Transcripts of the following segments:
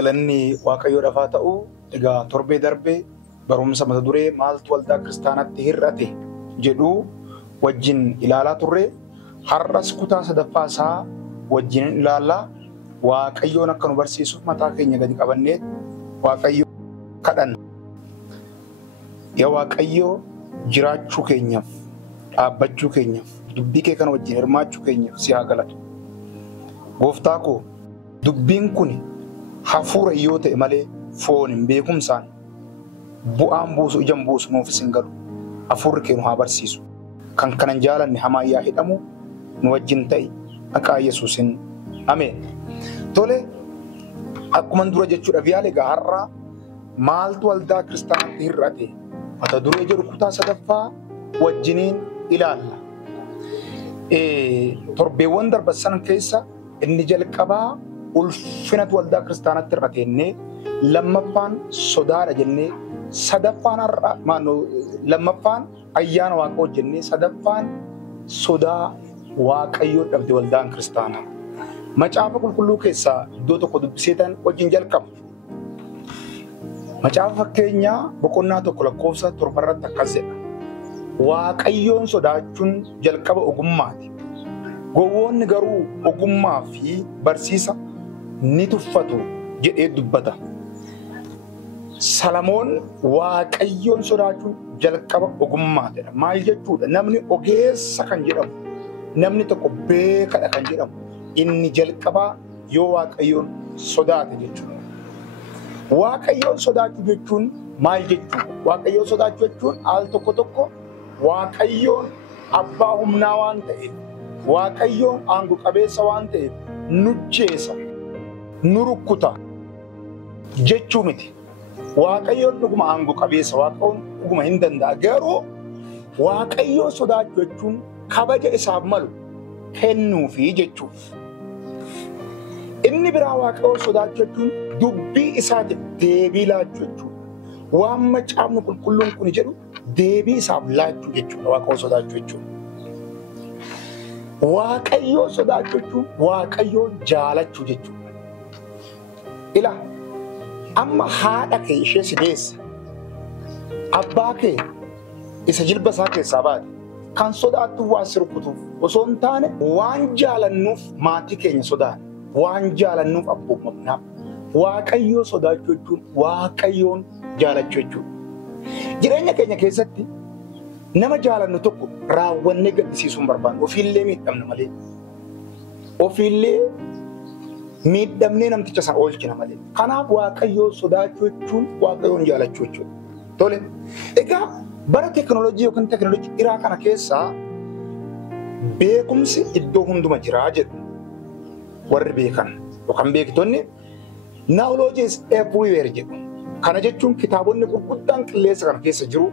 galanni waaqayyo dhafaa ta'u egaa torbee darbee barumsa mata duree maaltu waldaa kiristaanaatti hir'ate jedhu wajjin ilaalaa turre har'as kutaa sadaffaa isaa wajjin ilaalaa waaqayyoon akka nu barsiisuuf mataa keenya gadi qabannee waaqayyo kadhanna. Yaa waaqayyo jiraachuu keenyaaf dhaabbachuu keenyaaf dubbii kee kana wajjin hirmaachuu keenyaaf si haa galatu. Gooftaa koo dubbiin kun hafuura yoo ta'e malee foon hin beekumsaan bu'aan buusu ijaan buusu nuuf hin galu. Hafuurri kee nu haa barsiisu. Kan kanan jaalanne hamaa yaa hidhamu nu wajjin ta'e maqaa Yesuusin ameen. Tole akkuma dura jechuudha yaale egaa har'a maaltu waldaa kiristaanaatti hir'ate mata duree jedhu kutaa sadaffaa wajjiniin ilaalla. Torbeewwan darban keessa inni jalqabaa ulfinatu waldaa kiristaanaatti hir'atennee lammaffaan sodaadha jennee sadaffaan lammaffaan ayyaana waaqoo jennee sadaffaan sodaa waaqayyoo dhabde waldaan kiristaanaa. Macaafa qulqulluu keessaa iddoo tokko dubbiseetan wajjin jalqaba. Macaafa fakkeenyaa boqonnaa tokko lakkoofsa 7 irratti akkas jedha. Waaqayyoon sodaachuun jalqaba ogummaati. Gowwoonni garuu ogummaa fi barsiisa ni tuffatu jedhee dubbata. Salamoon waaqayyoon sodaachuun jalqaba ogummaatidha. Maal jechuudha? Namni ogeessa kan jedhamu, namni tokko beekadha kan jedhamu, inni jalqabaa yoo waaqayyoon sodaate jechuudha. Waaqayyoon sodaachuu jechuun maal jechuudha? Waaqayyoon sodaachuu jechuun al tokko tokko waaqayyoon abbaa humnaa waan ta'eef, waaqayyoon aangoo qabeessa waan ta'eef nu jeesa, nu rukkuta jechuu miti. Waaqayyoon dhuguma aangoo qabeessa, waaqayyoon dhuguma hin danda'a. Garuu waaqayyoon sodaachuu jechuun kabaja isaaf malu kennuufi jechuudha. Inni biraa waaqayyoon sodaachuu jechuun dubbii isaatiif deebii laachuu jechuudha. Waan macaafni qulqulluun kun jedhu deebii isaaf laachuu jechuudha. Waaqayyoon sodaachuu jechuudha. Waaqayyoon sodaachuu jechuun waaqayyoon jaalachuu jechuudha. Ilaa amma haadha kee ishee si deesse, abbaa kee isa jilba isaa keessaa baate kan sodaattu waan si rukutuuf osoo hin taane waan jaalannuuf maatii keenya sodaanna, waan jaalannuuf abboomamnaaf. Waaqayyoo sodaachuu jechuun waaqayyoon jaalachuu jechuudha. Jireenya keenya keessatti nama jaalannu tokko raawwannee gaddisiisuu hin barbaannu. Ofiillee miidhamna malee. Ofiillee miidhamnee namticha sana oolchina malee. Kanaaf waaqayyoon sodaachuu jechuun waaqayyoon jaalachuu jechuudha. Tole. Egaa bara teekinooloojii yookiin teekinooloojii dhiraa kana keessaa beekumsi iddoo hunduma jiraa jedhu warri beekan yookaan beektonni knowledge is everywhere jedhu. Kana jechuun kitaabonni gurguddaan qilleensa kana keessa jiru.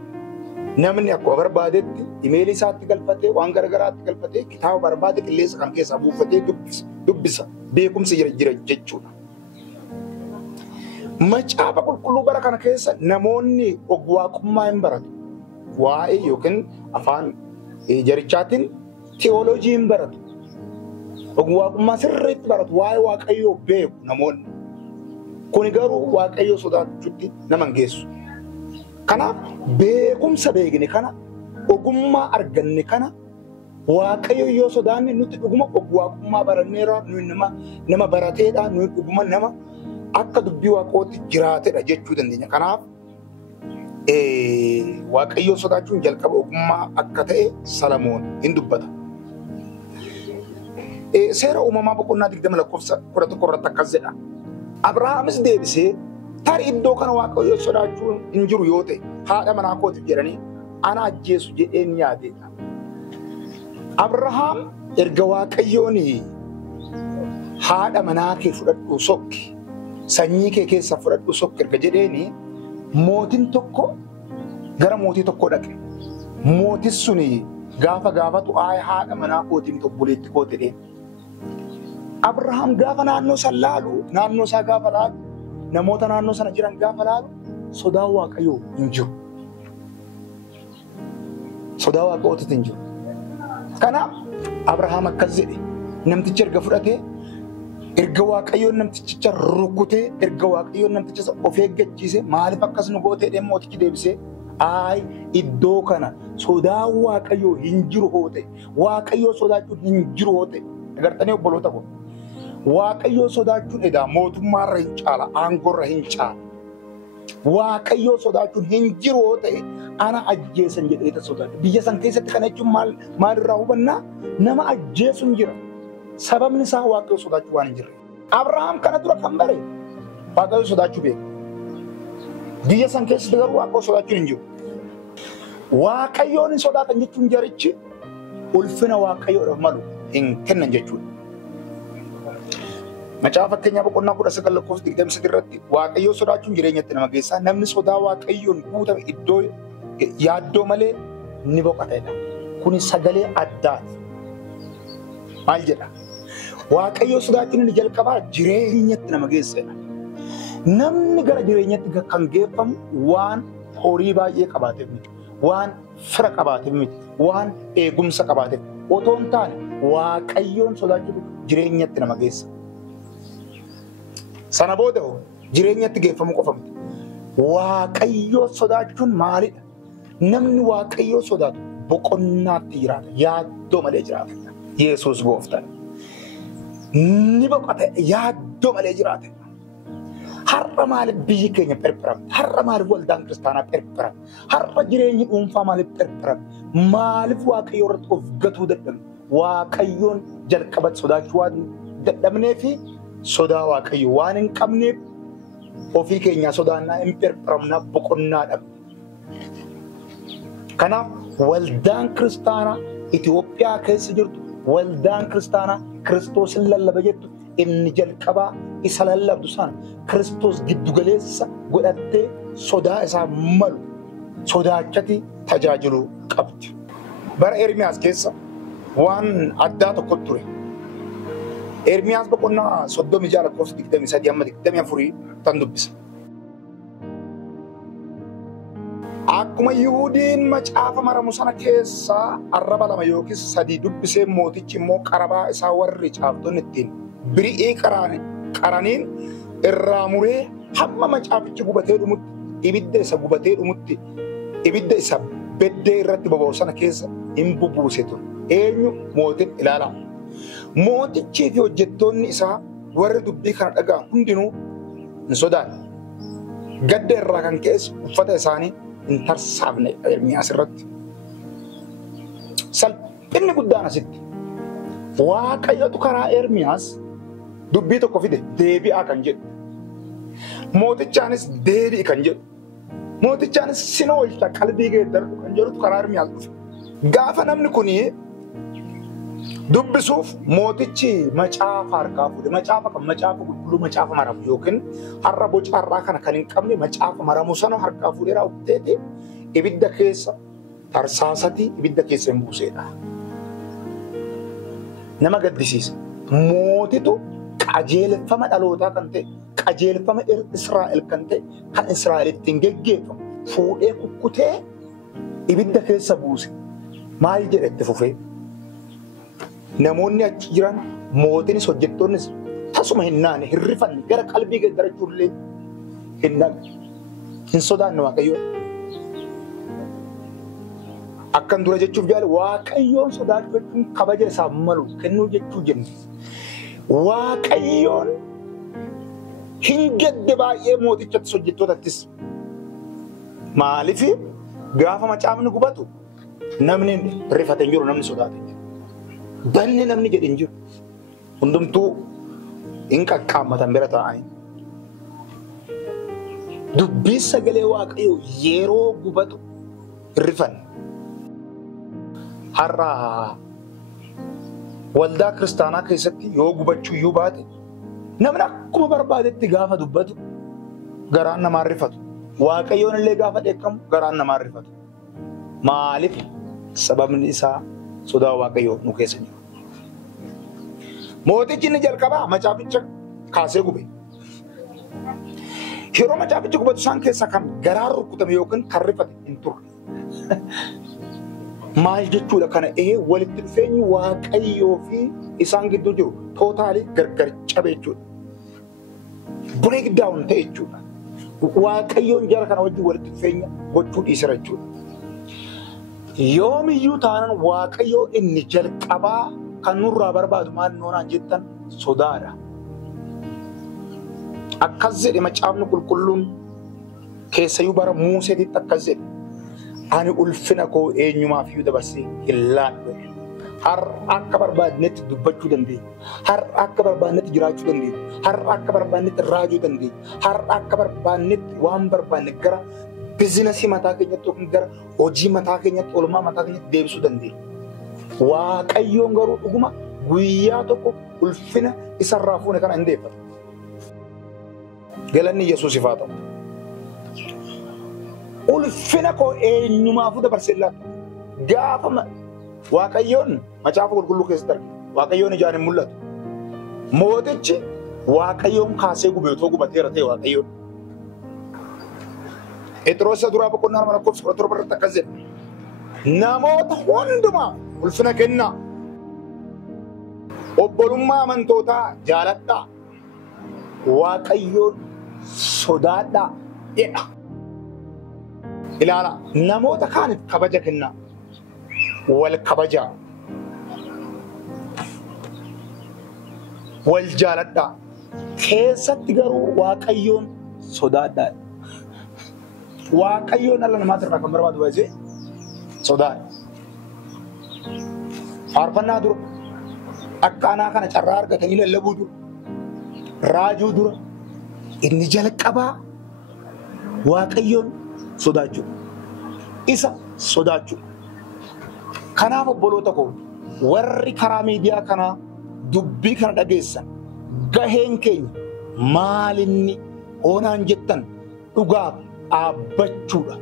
Namni akkuma barbaadetti imeelii isaatti galfatee waan garagaraatti galfatee kitaaba barbaade qilleensa kana keessaa buufatee dubbisa. Beekumsi jira jechuudha. Macaafa qulqulluu bara kana keessa namoonni ogwaaqummaa hin baratu. Waa'ee yookiin afaan jarichaatiin teewooloojii hin baratu. Ogwaaqummaa sirriitti baratu. Waa'ee waaqayyoo beeku namoonni. Kuni garuu waaqayyoo sodaachuutti nama hin geessu. Kanaaf beekumsa beekne kana ogummaa arganne kana waaqayyo yoo sodaanne nuti dhuguma ogwaaqummaa baranneera, nuyi nama barateedha, nuyi dhuguma nama akka dubbii waaqootti jiraatedha jechuu dandeenya. Kanaaf waaqayyo sodaachuun jalqaba ogummaa akka ta'e Salamoon hin dubbata. Seera uumamaa boqonnaa 20 lakkoofsa 11 irratti akkas jedha. Abrahaamis deebisee tarii iddoo kana waaqayyo sodaachuun hin jiru yoo ta'e haadha manaa kootiif jedhanii ana ajjeesu jedheen yaadeedha. Abrahaam erga waaqayyoon haadha manaa kee fudhadhu sokki, sanyii kee keessa fudhadhu sokki erga jedheeni mootiin tokko gara mootii tokko dhaqe. Mootiin suni gaafa gaafatu haadha manaa kootiin obboleetti koo jedheen. Abrahaam gaafa naannoo san laalu, naannoo isaa gaafa laalu, namoota naannoo sana jiran gaafa laalu sodaa waaqayyoo hin jiru. Sodaa waaqayyootti hin jiru. Kanaaf Abrahaam akkas jedhe namtichi erga fudhatee erga waaqayyoon namticha rukutee erga waaqayyoon namticha of eeggachiise maaliif akkas nu gootee deemu mootichi deebisee iddoo kana sodaa waaqayyoo hin jiru hoote waaqayyoo sodaachuun hin jiru hoote agartanii obboloota ko waaqayyoo sodaachuun edaa mootummaarra hin caala aangorra hin caala waaqayyoo sodaachuun hin jiru hoote ana ajjeesan jedheeta sodaadha biyya san keessatti kana jechuun maalirraa hubannaa nama ajjeesuun jira sababni isaa waaqayyoo sodaachuu waan hin jirre Abrahaam kana dura kan bare waaqayyoo sodaachuu beeka biyya san keessatti garuu waaqayyoo sodaachuun hin jiru waaqayyoon hin sodaatan jechuun jarichi ulfina waaqayyoodhaaf malu hin kennan jechuudha. Macaafa fakkeenyaa boqonnaa 19:23 irratti waaqayyoo sodaachuun jireenyatti nama geessaa namni sodaa waaqayyoon guutame iddoo yaaddoo malee ni boqotedha. Kuni sagalee addaati. Maal jedha? Waaqayyoo sodaachuun inni jalqabaa jireenyatti nama geessedha. Namni gara jireenyatti kan geeffamu waan horii baay'ee qabaateef miti. Waan fira qabaateef miti. Waan eegumsa qabaateef. Otoo hin taane waaqayyoon sodaachuun jireenyatti nama geessa. Sana booda jireenyatti geeffamu qofa miti. Waaqayyoo sodaachuun maalidha? Namni waaqayyoo sodaatu boqonnaatti jiraata. Yaaddoo malee jiraata. Yesuus gooftaan. Ni boqote yaaddoo malee jiraata. Har'a maaliif biyyi keenya perperamte? Har'a maaliif waldaan kiristaanaa perperamte? Har'a jireenyi dhuunfaa maaliif perperamte? Maaliif waaqayyoo irratti of gatuu dadhabne? Waaqayyoon jalqabatti sodaachuu waan dadhabnee fi sodaa waaqayyoo waan hin qabneef ofii keenyaa sodaannaa hin perperamnaa boqonnaa dhabne. Kanaaf waldaan kiristaanaa Itoophiyaa keessa jirtu waldaan kiristaanaa Kiristoosin lallaba jettu inni jalqabaa isa lallabdu sana Kiristoos giddugaleessa godhattee sodaa isaa malu sodaachati tajaajiluu qabdi. Bara Ermiyaas keessa waan addaa tokko ture. Ermiyaas boqonnaa 36:23-24 tan dubbisa. Akkuma Yihuudiin macaafa maramu sana keessaa arraba 2 yookiin 3 dubbisee mootichi immoo qarabaa isaa warri caaftonni ittiin biri'ee qaraniin irraa muree hamma macaafichi gubatee dhumutti ibidda isa gubatee dhumutti ibidda isa beddee irratti boba'u sana keessa hin bubuuse ture. Eenyu mootin ilaalaa. Mootichii fi hojjettoonni isaa warri dubbii kana dhaga'an hundinuu hin sodaanne. Gadda irraa kan ka'es uffata isaanii hin tarsaafne Ermiyaas irratti. Salphinni guddaan asitti. Waaqayyotu karaa Ermiyaas dubbii tokko fide deebi'aa kan jedhu. Mootichaanis deebi'i kan jedhu. Mootichaanis sin oolcha qalbii geeddaru kan jedhutu karaa Ermiyaas dhufe. Gaafa namni kuni dubbisuuf mootichi macaafa harkaa fuudhe. Macaafa qulqulluu macaafa maramu yookiin har'a boca har'aa kana kan hin qabne macaafa maramu sana harkaa fuudhee raawwateeti ibidda keessa tarsaasati ibidda keessa hin buusedha. Nama gaddisiisa. Mootitu qajeelfama dhalootaa kan ta'e qajeelfama Israa'el kan ta'e kan Israa'el ittiin geggeeffamu fuudhee kukkutee ibidda keessa buuse. Maal jedhetti fufee? Namoonni achi jiran mootinis hojjettoonnis tasuma hin naane hin rifanne gara qalbii geeddarachuullee hin dhaqne hin sodaanne waaqayyoon. Akkan dura jechuuf jaale waaqayyoon sodaachuun kabaja isaaf malu kennuu jechuu jenne. Waaqayyoon hin gadde baay'ee mootichattis hojjettootattis. Maaliif gaafa macaafni gubatu namni rifate hin jiru namni sodaate. Banni namni jedhe hin jiru. Hundumtuu hin qaqqaammatan bira taa'anii. Dubbii sagalee waaqayyoo yeroo gubatu rifanne. Har'a waldaa kiristaanaa keessatti yoo gubachuu iyyuu baate namni akkuma barbaadetti gaafa dubbatu garaan namaan rifatu. Waaqayyoon illee gaafa dheekkamu garaan namaan rifatu. Maaliif? Sababni isaa sodaa waaqayyoo nu keessa jiru. Mootichi inni jalqabaa macaaficha kaasee gube. Yeroo macaaficha gubatu isaan keessaa kan garaan rukutame yookiin kan rifate hin turre. maal jechuudha kana walitti dhufeenyi waaqayyoo fi isaan gidduu jiru tootaalii gargar cabe jechuudha. Breakdown ta'e jechuudha. Waaqayyoon jara kana wajjin walitti dhufeenya gochuu dhiisira jechuudha. Yoomiyyuu taanan waaqayyoo inni jalqabaa kan nurraa barbaadu maal noonaan jettan sodaadha. Akkas jedhe macaafni qulqulluun keessayyuu bara Muuseetitti akkas jedhe. Ani ulfina koo eenyumaafiyyuu dabarsee hin laadhu. Har'a akka barbaadnetti dubbachuu dandeenya. Har'a akka barbaadnetti jiraachuu dandeenya. Har'a akka barbaadnetti raajuu dandeenya. Har'a akka barbaadnetti waan barbaadne gara biizinasii mataa keenyatti yookiin gara hojii mataa keenyatti oolmaa mataa keenyatti deebisuu dandeenya. Waaqayyoon garuu dhuguma guyyaa tokko ulfina isarraa fuune kana hin deeffatu. Galanni Yesuusiif haa ta'u. Ulfina koo eenyumaafuu dabarsee laatu. Gaafa Waaqayyoon macaafa qulqulluu keessatti argina. Waaqayyoon ijaan hin mul'atu. Mootichi Waaqayyoon kaasee gube otoo gubateera ta'e Waaqayyoon. Phexros duraa boqonnaa 2:17 irratti akkas jedha. Namoota hundumaa ulfina kennaa. Obbolummaa amantootaa jaaladhaa. Waaqayyoon sodaadhaa jedha. Ilaala namoota kaaniif kabaja kennaa. Wal kabajaa. Wal jaaladhaa. Keessatti garuu Waaqayyoon sodaadhaa. Waaqayyoon dhala namaatirraa kan barbaadu baay'ee sodaadha. Faarfannaa dura akka anaa kana carraa argatanii lallabuu dura raajuu dura inni jalqabaa Waaqayyoon sodaachuu. Isa sodaachuu. Kanaaf obboloota koo warri karaa miidiyaa kanaa dubbii kana dhageessan gaheen keenya maalinni oonaan jettan dhugaaf dhaabbachuudha.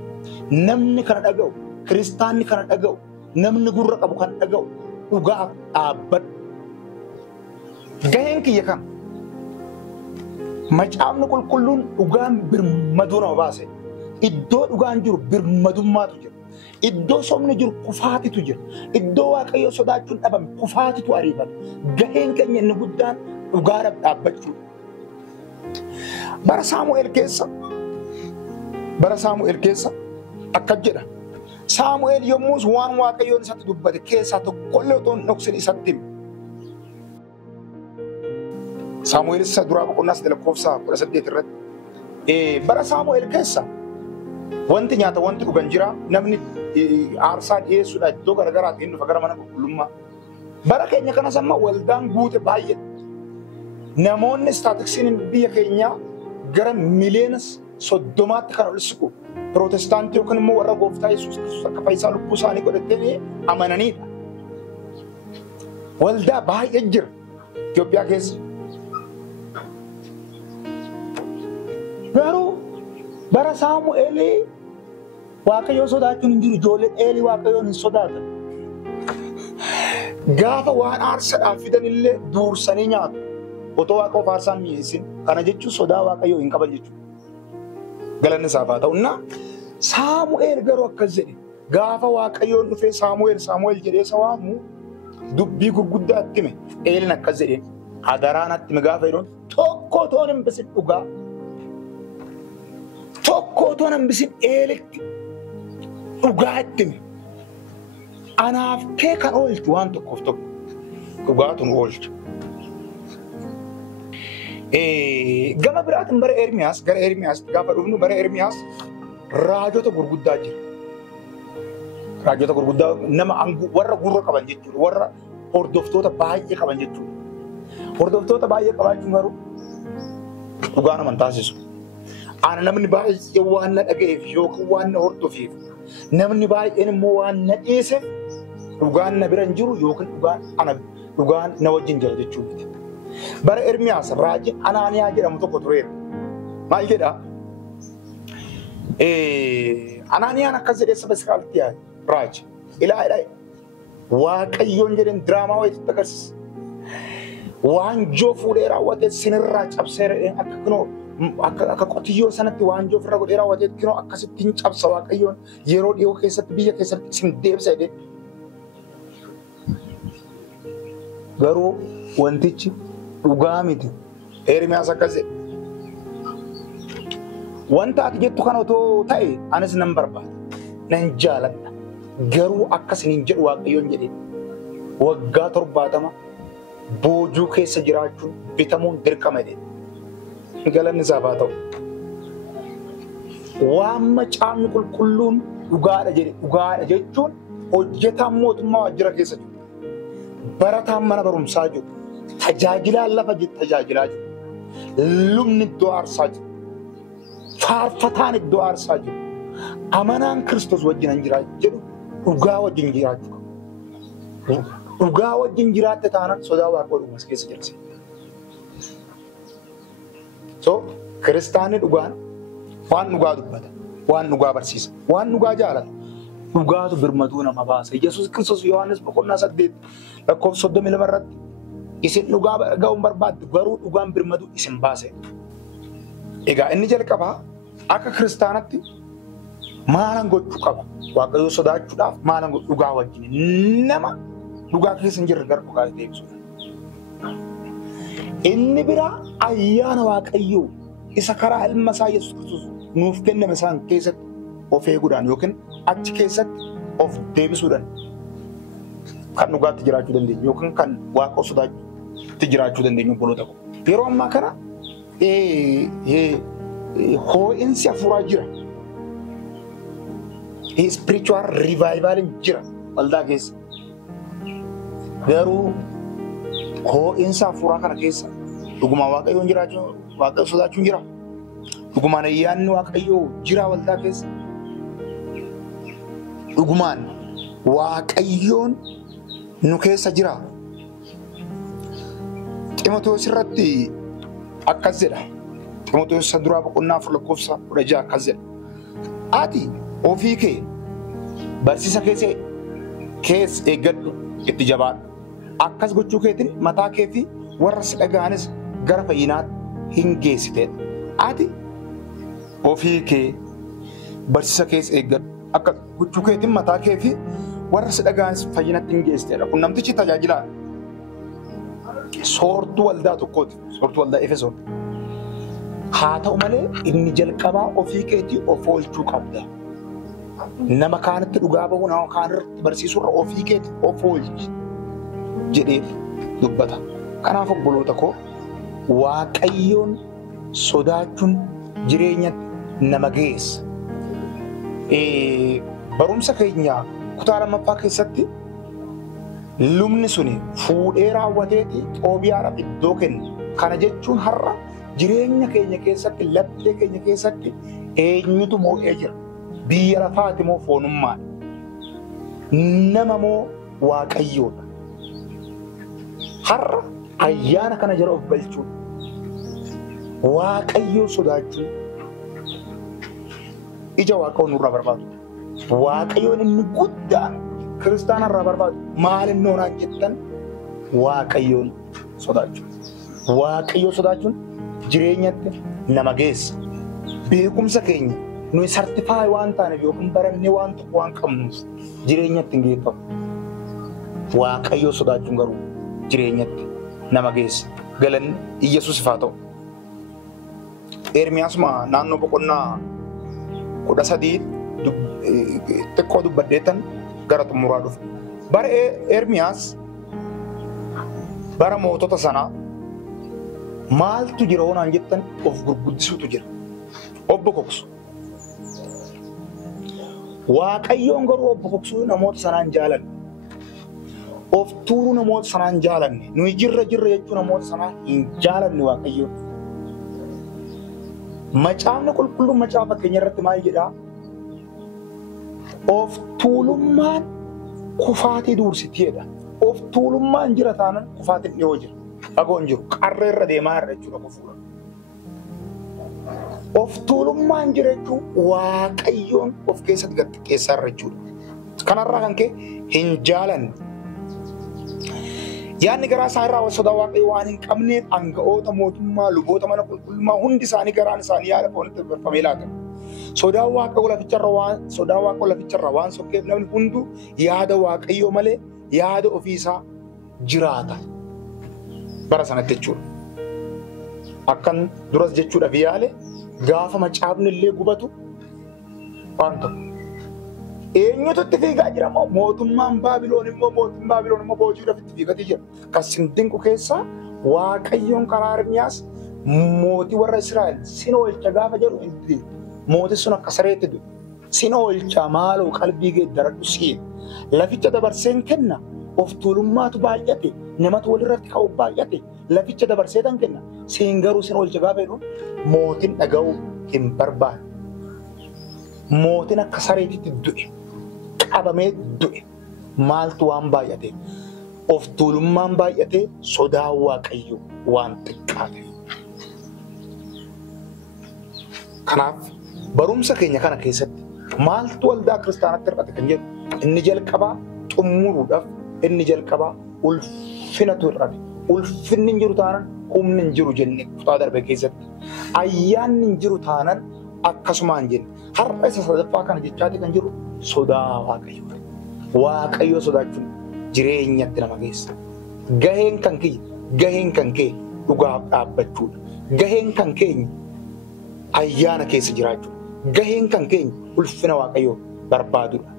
Namni kana dhaga'u, kiristaanni kana dhaga'u, namni gurra qabu kan dhaga'u dhugaaf dhaabbadhu. Gaheen kiyya kana macaafni qulqulluun dhugaan birmaduu nama baase. Iddoo dhugaan jiru birmadummaatu jira. Iddoo sobni jiru kufaatitu jira. Iddoo Waaqayyoo sodaachuun dhabame kufaatitu ariifame. Gaheen keenya inni guddaan dhugaadhaaf dhaabbachuudha. Bara Saamu'eel keessa akkas jedha. Saamu'eel yommus waan Waaqayyoon isatti dubbate keessaa tokkollee otoo hin dhoksin isatti hime. Saamu'eel isa duraa boqonnaa 18 irratti. Bara Saamu'eel keessa wanti nyaata wanti dhugan jira. Namni aarsaa dhiyeessuudhaan iddoo garaagaraatiin dhufa gara mana qulqullummaa. Bara keenya kanas amma waldaan guute baay'ee. Namoonni istaatiksiin biyya keenyaa gara miliyoona 30tti kan ol siqu. Pirootestaantii yookiin immoo warra gooftaa Yesuus Kiristoos akka fayyisaa lubbuu isaanii godhatanii amananiidha. Waldaa baay'ee jira Itoophiyaa keessa. Garuu bara Saamu'eel Waaqayyoo sodaachuun hin jiru. Ijoolleen Eelii Waaqayyoon hin sodaatan. Gaafa waan aarsaadhaaf fidanillee duursanii nyaatu. Otoo Waaqa of aarsaan mi'eessin. Kana jechuun sodaa Waaqayyoo hin qaban jechuudha. Galanni isaaf haa ta'u. Saamu'eel garuu akkas jedhe. Gaafa Waaqayyoon dhufee Saamu'eel jedhee isa waamu dubbii gurguddaa itti hime. Eeliin akkas jedheen. Adaraan itti hime gaafa jedhuun tokko otoo hin hambisin dhugaa. Tokko otoo hin hambisin Eelitti dhugaa itti hime. Anaaf kee kan oolchu waan tokkoof tokko dhugaatu nu oolchu. Gama biraatiin bara Ermiyaas gara Ermiyaasitti gaafa dhufnu bara Ermiyaas raajota gurguddaa jira. Raajota gurguddaa nama warra gurra qaban jechuudha. Warra hordoftoota baay'ee qaban jechuudha. Hordoftoota baay'ee qabaachuun garuu dhugaa nama hin taasisu. Ana namni baay'ee waan na dhaga'eef yookiin waan na hordofeef namni baay'een immoo waan na dhiiseef dhugaan na bira hin jiru yookiin dhugaan na wajjin jira jechuudha. Bara Ermiyaas raajiin Anaaniyaa jedhamu tokko tureera. Maal jedhaa? Anaaniyaan akkas jedhee saba Israa'elitti yaade raaji. Ilaa Waaqayyoon jedheen diraamaa wayiitti agarsiisa. Waanjoo fuudhee raawwatee sinirraa cabsee akka qotiyyoo sanatti waanjoo ofirra godhee raawwatee akkasittiin cabsa Waaqayyoon yeroo dhiyoo keessatti biyya keessatti sin deebisa jedhee garuu wantichi dhugaa miti. Ermiyaas akkas jedhe. Wanta ati jettu kana otoo ta'e anis nan barbaada, nan jaaladha. Garuu akkasin hin jedhu Waaqayyoon jedhe waggaa 70 boojuu keessa jiraachuun bitamuun dirqama jedhe. Galanni isaaf haa ta'u. Waan macaafni qulqulluun dhugaadha jedhe, dhugaadha jechuun hojjetaan mootummaa waajjira keessa jiru, barataan mana barumsaa jiru, tajaajilaan lafa tajaajilaa jiru, lubni iddoo aarsaa jiru, faarfataan iddoo aarsaa jiru, amanaan Kiristoos wajjin jiraatu jedhu dhugaa wajjin jiraachuu qabu. Dhugaa wajjin jiraatte taanaan sodaa Waaqoo dhumas keessa jirti. So kiristaanni dhugaan waan dhugaa dubbata, waan dhugaa barsiisa, waan dhugaa jaalata. Dhugaatu birmaduu nama baasa. Yesuus Kiristoos Yohaannis 8:32 irratti isin dhugaa ga'uun barbaaddu garuu dhugaan birmaduu isin baase. Egaa inni jalqabaa akka kiristaanatti maalan gochuu qaba? Waaqayyoo sodaachuudhaaf maalan dhugaa wajjin nama dhugaa keessa hin jirre gara dhugaa deebisuudha. Inni biraa ayyaana Waaqayyoo isa karaa ilma isaa Yesuus Kiristoos nuuf kenname isaan keessatti of eeguudhaan yookiin achi keessatti of deebisuudhaan kan dhugaatti jiraachuu dandeenyu yookiin kan Waaqa sodaachuutti jiraachuu dandeenyu obboloota ko. Yeroo ammaa kana hoo'insi hafuuraa jira. Spiritual revival jira waldaa keessa. Garuu hoo'insa hafuuraa kana keessa dhugumaan Waaqayyoon jiraachuu, Waaqayyo sodaachuun jira. Dhugumaan ayyaanni Waaqayyoo jira waldaa keessa. Dhugumaan Waaqayyoon nu keessa jira. Ximotewos irratti akkas jedha. Ximotewos duraa 4:16 akkas jedha. Ati ofii kee barsiisa keessa eeggadhu, itti jabaadhu. Akkas gochuu keetiin mataa kee fi warra si dhaga'anis gara fayyinaatti hin geessitedha. Ati ofii kee barsiisa keessa eeggadhu. Akka gochuu keetiin mataa kee fi warra si dhaga'anis fayyinatti hin geessitedha. Kun namtichi tajaajilaa soortuu waldaa tokkooti. Soortuu waldaa Efesoon. Haa ta'u malee inni jalqabaa ofii keetii of oolchuu qabda. Nama kaanitti dhugaa bahuu, nama kaanirratti barsiisuurra ofii keetii of oolchi jedhee dubbata. Kanaaf obboloota koo Waaqayyoon sodaachuun jireenyatti nama geessa. Barumsa keenya kutaa 2ffaa keessatti lubni suni fuudhee raawwateeti Xoobiyaadhaaf iddoo kenne. Kana jechuun har'a jireenya keenya keessatti, laphee keenya keessatti eenyutu moo'ee jira? Biyya lafaati moo foonummaadha? Nama moo Waaqayyoodha? Har'a ayyaana kana jala of galchuun, Waaqayyoo sodaachuun ija Waaqayyoo nurraa barbaadu. Waaqayyoon inni guddaan kiristaana irraa barbaadu maal inni hoonaan jettan Waaqayyoon sodaachuun. Waaqayyoo sodaachuun jireenyatti nama geessa. Beekumsa keenya nuyi sartifaayi waan taaneef yookiin barannee waan tokko waan qabnuuf jireenyatti hin geeffamu. Waaqayyoo sodaachuun garuu jireenyatti nama geessa. Galanni Yesuus ifaa ta'u. Ermiyaasuma naannoo 13 xiqqoo dubbaddeetan gara xumuraa dhufe. Bara Ermiyaas bara mootota sanaa maaltu jira hoonaan jettan of gurguddisuutu jira. Obbo Koksu. Waaqayyoon garuu obbo Koksuu namoota sanaan jaalanne. Of tuuruu namoota sanaan jaalanne. Nuyi jirra jechuu namoota sanaa hin jaalanne Waaqayyoon. Macaafni qulqulluun macaafa keenya irratti maal jedhaa? Of tuulummaan kufaatii duursitiidha. Of tuulummaan jira taanaan kufaatiin dhiyoo jira. Fagoon jiru qarree irra deemaa irra jechuudha kufuudha. Of tuulummaan jira jechuun Waaqayyoon of keessatti xiqqeessaa irra jechuudha. Kanarraa kan ka'e hin jaalanne. Yaadni garaa isaa irraa sodaa Waaqayyoo waan hin qabneef aanga'oota mootummaa, luboota mana qulqullummaa hundi isaanii garaan isaanii yaada foonitti barfamee laata. Sodaa Waaqayyoo laficharra waan sokkeef namni hunduu yaada Waaqayyoo malee yaada ofiisaa jiraata bara sanatti jechuudha. Akkan duras jechuudha biyyaale gaafa macaafni illee gubatu waan tokko. Eenyutu itti fiigaa jira moo mootummaan Baabiloon immoo boojuudhaaf itti fiigatii jira. Kan sin dinqu keessaa Waaqayyoon karaa Ermiyaas mootii warra Israa'el sin oolcha gaafa jedhu inni mootii sun akka sareetti du'e. Sin oolcha maaloo qalbii geeddaradhu siin. Laficha dabarseen kenna of tuulummaatu baay'ate namatu walirratti ka'u baay'ate laficha dabarseetan kenna siin garuu sin oolcha gaafa jedhu mootiin dhaga'uu hin barbaadu. Mootiin akka sareetitti du'e qabamee du'e maaltu waan baay'ate of tuulummaan baay'ate sodaa Waaqayyoo waan xiqqaate. Kanaaf barumsa keenya kana keessatti maaltu waldaa kiristaanatti hir'ate kan jedhu inni jalqabaa xumuruudhaaf inni jalqabaa ulfinatu hir'ate. Ulfinni hin jiru taanaan humni hin jiru jennee kutaa darbe keessatti ayyaanni hin jiru taanaan akkasumaan jenne har'a isa sadaffaa kana jechaati kan jiru sodaa Waaqayyoo. Waaqayyoo sodaachuun jireenyatti nama geessa. Gaheen kan kee dhugaaf dhaabbachuudha. Gaheen kan keenya ayyaana keessa jiraachuu. Gaheen kan keenya ulfina Waaqayyoo barbaaduudha.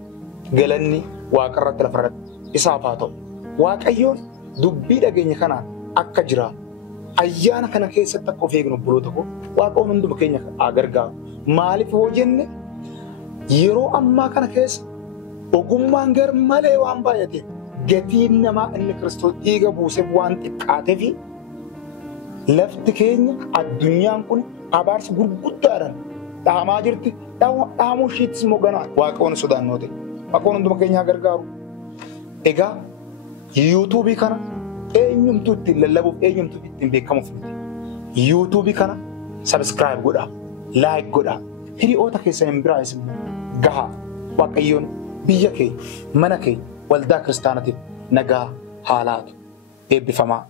Galanni Waaqarratti lafarratti isaaf haa ta'u. Waaqayyoon dubbii dhageenya kanaan akka jiraatu ayyaana kana keessatti akka of eegnu obboloota koo Waaqoon hunduma keenya haa gargaaru. Maaliif hoo jenne yeroo ammaa kana keessa ogummaan gar malee waan baay'ateef gatiin namaa inni Kiristoos dhiiga buuseef waan xiqqaateef lafti keenya addunyaan kun abaarsa gurguddaadhaan dhaamaa jirti. Dhaamuu ishiittis immoo ganaa Waaqoon sodaannoo ta'e. Waaqoon hunduma keenya haa gargaaru. Egaa yuutuubii kana eenyumtuu ittiin lallabuuf eenyumtuu ittiin beekamuuf miti. Yuutuubii kana sabskiraayib godhaa, laayik godhaa. Hiriyoota keessan biraas immoo gahaa. Waaqayyoon biyya keenya, mana keenya, waldaa kiristaanatiif nagaa haa laatu. Eebbifamaa.